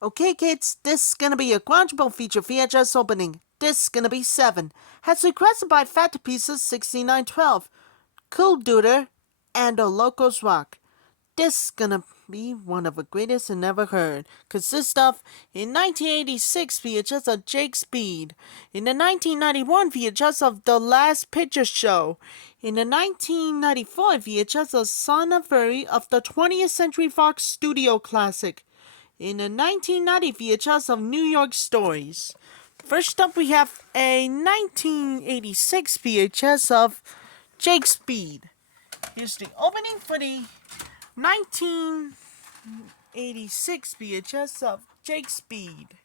Okay, kids, this is gonna be a Quadruple feature VHS opening. This is gonna be 7. Has requested by Fat Pieces 6912, Coolduder, and TheLogosRock. This is gonna be one of the greatest I never heard. Consists of in 1986 VHS of Jake Speed, in the 1991 VHS of The Last Picture Show, in the 1994 VHS of Son of Fury of the 20th Century Fox Studio Classic, in the 1990 VHS of New York Stories. First up, we have a 1986 VHS of Jake Speed. Here's the opening for the 1986 VHS of Jake Speed.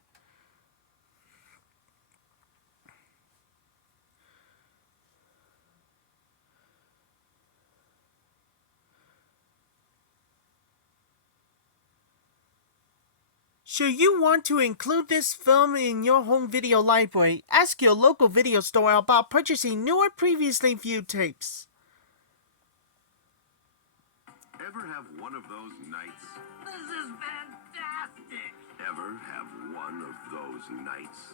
Should you want to include this film in your home video library, ask your local video store about purchasing newer previously viewed tapes. Ever have one of those nights? This is fantastic! Ever have one of those nights?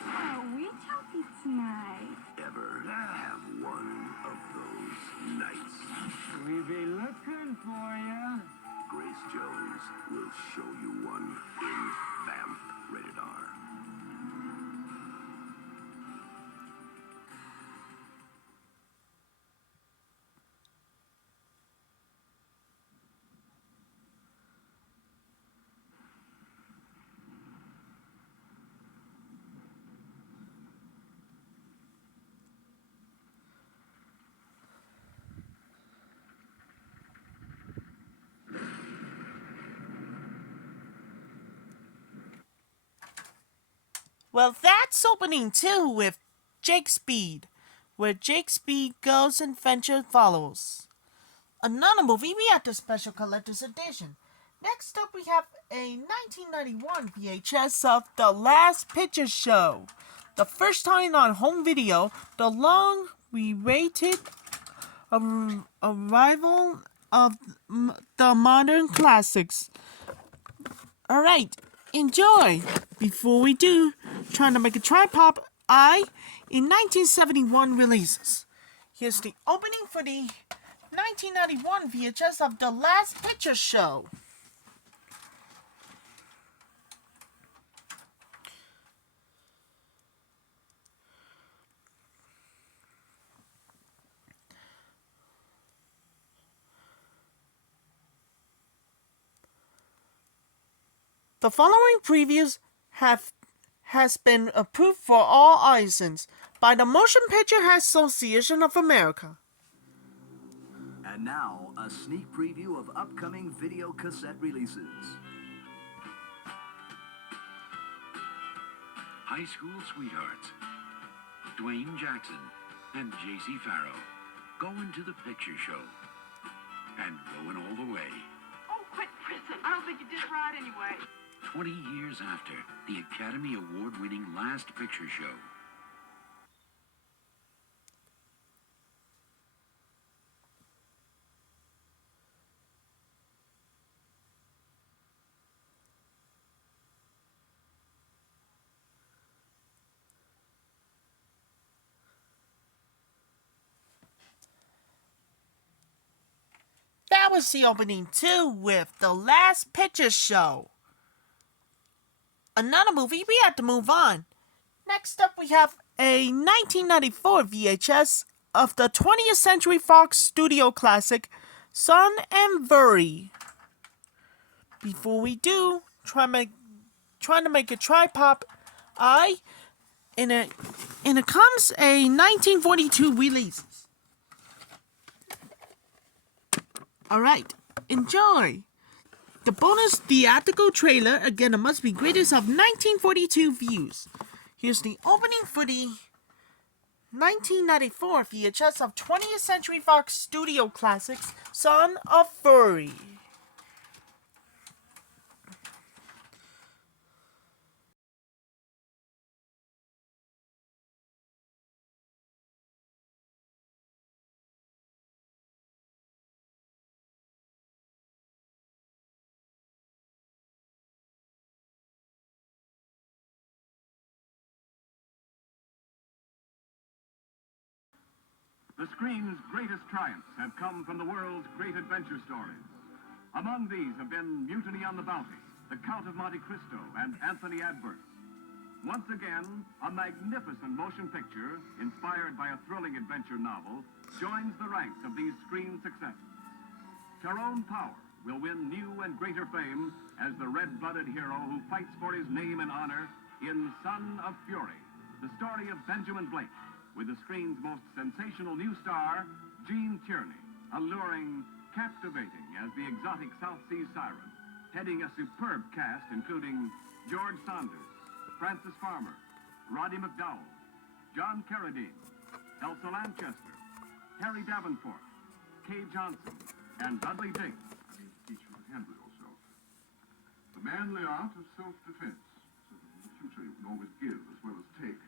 Oh, we talking tonight. Ever have one of those nights? We be looking for ya. Grace Jones will show you one in Vamp Rated R. Well, that's opening 2 with Jake Speed, where Jake Speed goes and adventure follows. Another movie, we have the special collector's edition. Next up, we have a 1991 VHS of The Last Picture Show. The first time on home video, the long-awaited arrival of the modern classics. Alright, enjoy! Before we do, trying to make a tripod eye in 1971 releases. Here's the opening for the 1991 VHS of The Last Picture Show. The following previews has been approved for all licenses by the Motion Picture Association of America. And now, a sneak preview of upcoming video cassette releases. High School Sweethearts, Dwayne Jackson and J.C. Farrow going to the picture show and going all the way. Oh, quit prison. I don't think you did it right anyway. 20 years after the Academy Award-winning Last Picture Show. That was the opening 2 with The Last Picture Show. Another movie, we have to move on. Next up, we have a 1994 VHS of the 20th Century Fox Studio Classic, Son and Fury. Before we do, trying to make a tripod eye, and it comes a 1942 release. Alright, enjoy! The bonus theatrical trailer, again, it must be greatest of 1942 views. Here's the opening for the 1994 VHS of 20th Century Fox Studio Classics, Son of Fury. The screen's greatest triumphs have come from the world's great adventure stories. Among these have been Mutiny on the Bounty, The Count of Monte Cristo, and Anthony Adverse. Once again, a magnificent motion picture, inspired by a thrilling adventure novel, joins the ranks of these screen successes. Tyrone Power will win new and greater fame as the red-blooded hero who fights for his name and honor in Son of Fury, the story of Benjamin Blake, with the screen's most sensational new star, Gene Tierney, alluring, captivating as the exotic South Sea siren, heading a superb cast including George Saunders, Francis Farmer, Roddy McDowell, John Carradine, Elsa Lanchester, Harry Davenport, Kay Johnson, and Dudley Diggs. Teach you to handle yourself. The manly art of self-defense, so that in the future you can always give as well as take.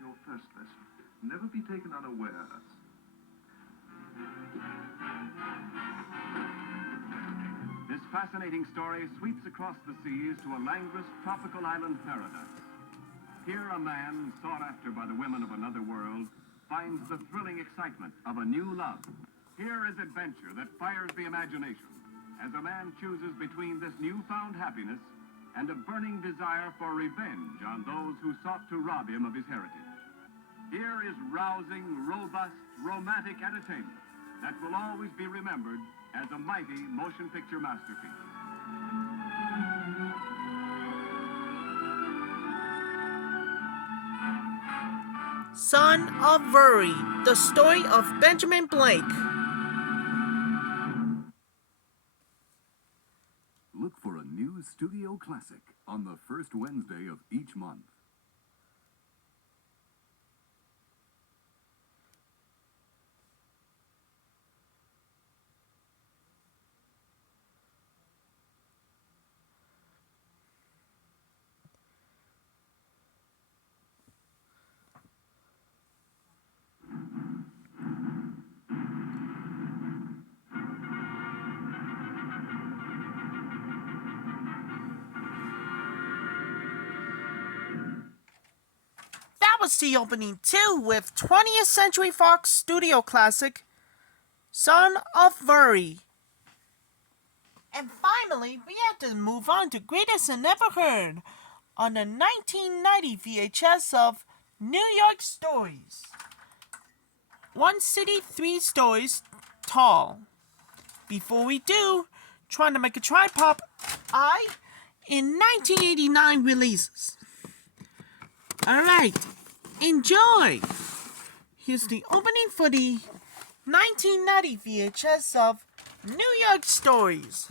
Your first lesson. Never be taken unawares. This fascinating story sweeps across the seas to a languorous tropical island paradise. Here a man, sought after by the women of another world, finds the thrilling excitement of a new love. Here is adventure that fires the imagination as a man chooses between this newfound happiness and a burning desire for revenge on those who sought to rob him of his heritage. Here is rousing, robust, romantic entertainment that will always be remembered as a mighty motion picture masterpiece. Son of Fury, the story of Benjamin Blake. Look for a new studio classic on the first Wednesday of each month. That was the opening too with 20th Century Fox studio classic Son of Fury. And finally, we had to move on to Greatest and Never Heard on the 1990 VHS of New York Stories. One city, 3 stories tall. Before we do, trying to make a tripop eye in 1989 releases. Alright, enjoy! Here's the opening for the 1990 VHS of New York Stories.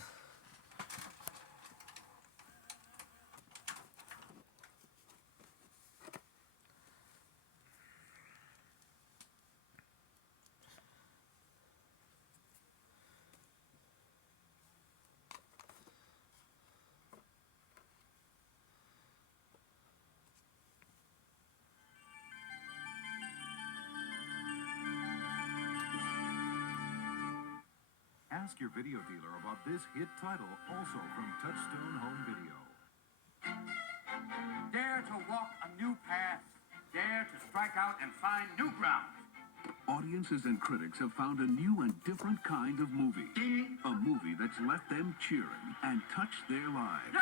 Ask your video dealer about this hit title, also from Touchstone Home Video. Dare to walk a new path. Dare to strike out and find new ground. Audiences and critics have found a new and different kind of movie. A movie that's left them cheering and touched their lives.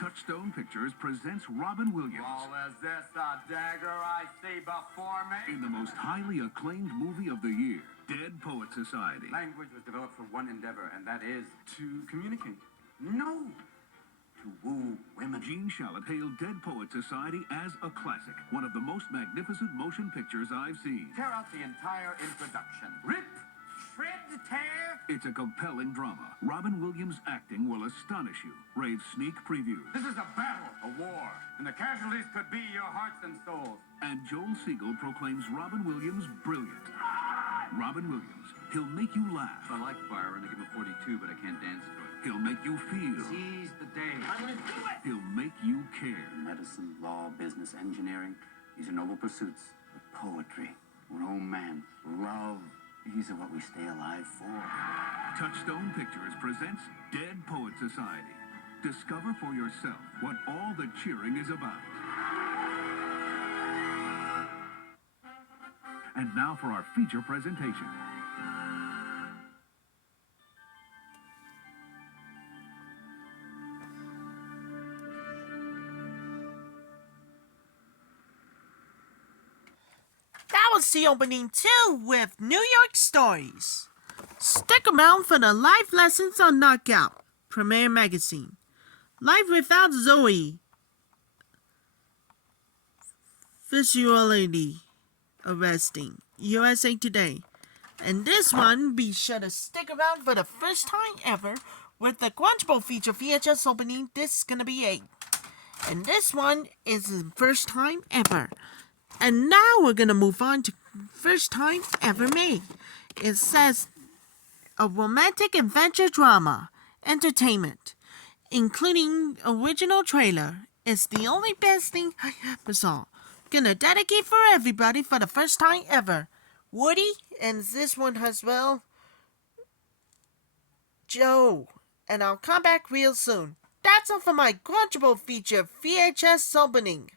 Touchstone Pictures presents Robin Williams Oh, is this the dagger I see before me? in the most highly acclaimed movie of the year, Dead Poet Society. Language was developed for one endeavor, and that is to communicate. No, to woo women. Gene Shalit hailed Dead Poet Society as a classic, one of the most magnificent motion pictures I've seen. Tear out the entire introduction. Rip, shred, tear. It's a compelling drama. Robin Williams' acting will astonish you. Rave sneak previews. This is a battle, a war, and the casualties could be your hearts and souls. And Joel Siegel proclaims Robin Williams brilliant. Robin Williams, he'll make you laugh. I like fire, and I give him 42, but I can't dance to it. He'll make you feel. Seize the day. I'm gonna do it! He'll make you care. Medicine, law, business, engineering, these are noble pursuits. But poetry, romance, love, These are what we stay alive for. Touchstone Pictures presents Dead Poet Society. Discover for yourself what all the cheering is about. And now for our feature presentation. That was the opening too with New York Stories. Stick around for the live lessons on Knockout, Premiere Magazine. Live without Zoe. Visuality Arresting, USA Today. And this one, be sure to stick around for the first time ever with the Quadruple feature VHS opening. This is gonna be 8. And this one is the first time ever. And now we're gonna move on to first time ever made. It says a romantic adventure drama, entertainment, including original trailer. It's the only best thing I ever saw. Gonna dedicate for everybody for the first time ever. Woody, and this one as well, Joe. And I'll come back real soon. That's all for my Quadruple feature VHS opening.